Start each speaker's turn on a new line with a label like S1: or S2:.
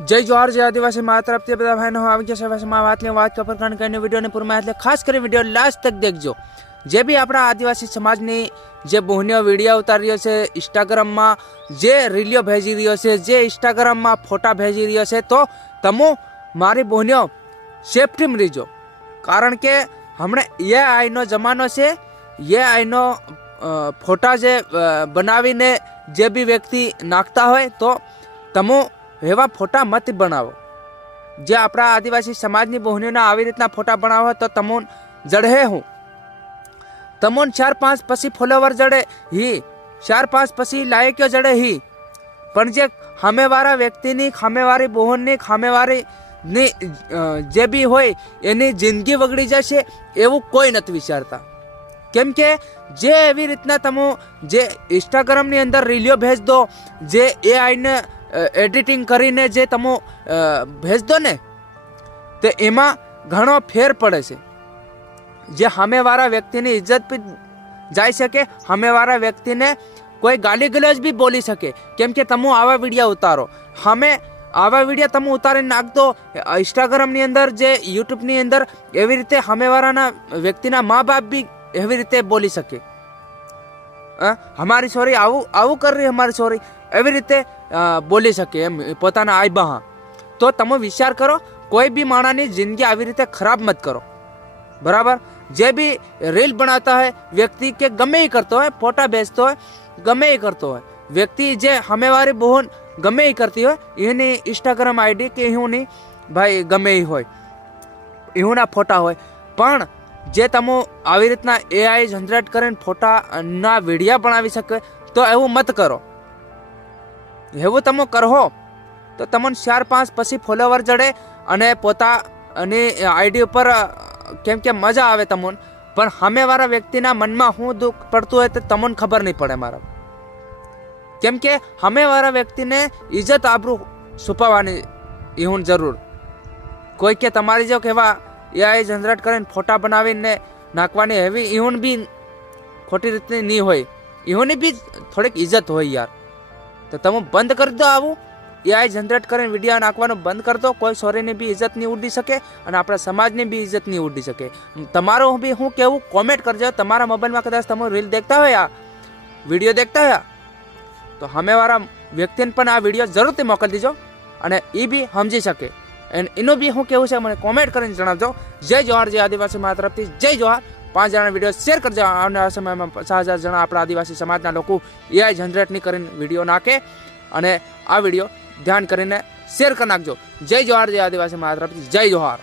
S1: જય જોહાર જય આદિવાસી મા તરફથી બધા ભાઈનો આવી ગયા છે. વાત લે વાત કપર કારણ કરીને વિડીયોને પૂરમાં એટલે ખાસ કરી વીડિયો લાસ્ટ તક દેખજો. જે બી આપણા આદિવાસી સમાજની જે બહેનીઓ વીડિયો ઉતારી રહ્યો છે ઇન્સ્ટાગ્રામમાં જે રીલિયો ભેજી રહ્યો છે, જે ઇન્સ્ટાગ્રામમાં ફોટા ભેજી રહ્યો છે, તો તમે મારી બહેનીઓ સેફટીમાં રહીજો. કારણ કે હમણાં એ આઈનો જમાનો છે. એ આઈનો ફોટા જે બનાવીને જે બી વ્યક્તિ નાખતા હોય તો તમે એવા ફોટા મત બનાવો. જે આપણા આદિવાસી સમાજની બહેનોના આવી રીતના ફોટા બનાવો તો તમોન જડે હું. તમોન ચાર પાંચ પછી ફોલોવર જડે હી. ચાર પાંચ પછી લાયકીઓ જડે હી. પણ જે સામેવાળા વ્યક્તિની ખામેવારી બહેનની સામેવાળી ની જે બી હોય, એની જિંદગી બગડી જશે એવું કોઈ નથી વિચારતા. કેમ કે જે એવી રીતના તમે જે ઇન્સ્ટાગ્રામની અંદર રીલિયો ભેજ દો, જે એ આઈને એડિટિંગ કરીને જે તમે અ, ભેજ દો ને તો એમાં ઘણો ફેર પડે છે. જે સામેવાળા વ્યક્તિની ઇજ્જત બી જાય શકે સામેવાળા વ્યક્તિને કોઈ ગાલી ગલોજ બી બોલી શકે. કેમ કે તમે આવા વીડિયો ઉતારો. સામે આવા વીડિયો તમે ઉતારીને નાખ દો. ઇન્સ્ટાગ્રામની અંદર જે યુટ્યુબની અંદર એવી રીતે સામેવાળાના વ્યક્તિના મા બાપ બી એવી રીતે બોલી શકે. હમારી છોરી આવું આવું કરી રહી હમારી છોરી એવી રીતે બોલી શકે એમ પોતાના આઈ બહા તો તમે વિચાર કરો, કોઈ બી માણાની જિંદગી આવી રીતે ખરાબ મત કરો. બરાબર? જે બી રીલ બનાવતા હોય, વ્યક્તિ કે ગમે એ કરતો હોય, ફોટા બેચતો હોય, ગમે એ કરતો હોય. વ્યક્તિ જે હમેવારી બહુન ગમે એ કરતી હોય, એની ઇન્સ્ટાગ્રામ આઈડી કે એની ભાઈ ગમે એ હોય. એના ફોટા હોય. પણ જે તમે આવી રીતના એઆઈ જનરેટ કરીને ફોટાના વિડીયા બનાવી શકે, તો એવું મત કરો. એવું તમે કરહો, તો તમને ચાર પાંચ પછી ફોલોવર જડે અને પોતાની આઈડી ઉપર, કેમ કે મજા આવે તમને. પણ સામેવાળા વ્યક્તિના મનમાં શું દુઃખ પડતું હોય તો તમને ખબર નહીં પડે મારા. કેમ કે સામેવાળા વ્યક્તિને ઇજ્જત આબરૂ છુપાવવાની એવું જરૂર. કોઈ કે તમારી જો કેવા એઆઈ જનરેટ કરીને ફોટા બનાવીને નાખવાની એવી ઇવન બી ખોટી રીતની નહીં હોય. એઓની બી થોડીક ઇજ્જત હોય યાર. તો તમે બંધ કરી દો આવું. એઆઈ જનરેટ કરીને વીડિયો નાખવાનું બંધ કરી દો. કોઈ સોરીની બી ઇજ્જત નહીં ઉડી શકે અને આપણા સમાજની બી ઇજ્જત નહીં ઉડી શકે. તમારું બી હું કેવું કોમેન્ટ કરજો. તમારા મોબાઈલમાં કદાચ તમે રીલ દેખતા હોય આ વીડિયો દેખતા હોય તો સામેવાળા વ્યક્તિને પણ આ વીડિયો જરૂરથી મોકલી દીજો અને એ બી સમજી શકે. અને એનું બી શું કેવું છે, મને કોમેન્ટ કરીને જણાવજો. જય જોહાર જય આદિવાસી મારા તરફથી. જય જોહાર પાંચ જણા વીડિયો શેર કરજો. આવનારા સમયમાં પચાસ હજાર જણા આપણા આદિવાસી સમાજના લોકો એઆઈ જનરેટની કરીને વીડિયો નાખે. અને આ વીડિયો ધ્યાન કરીને શેર કરી નાખજો. જય જોહાર જય આદિવાસી મારા તરફથી. જય જોહાર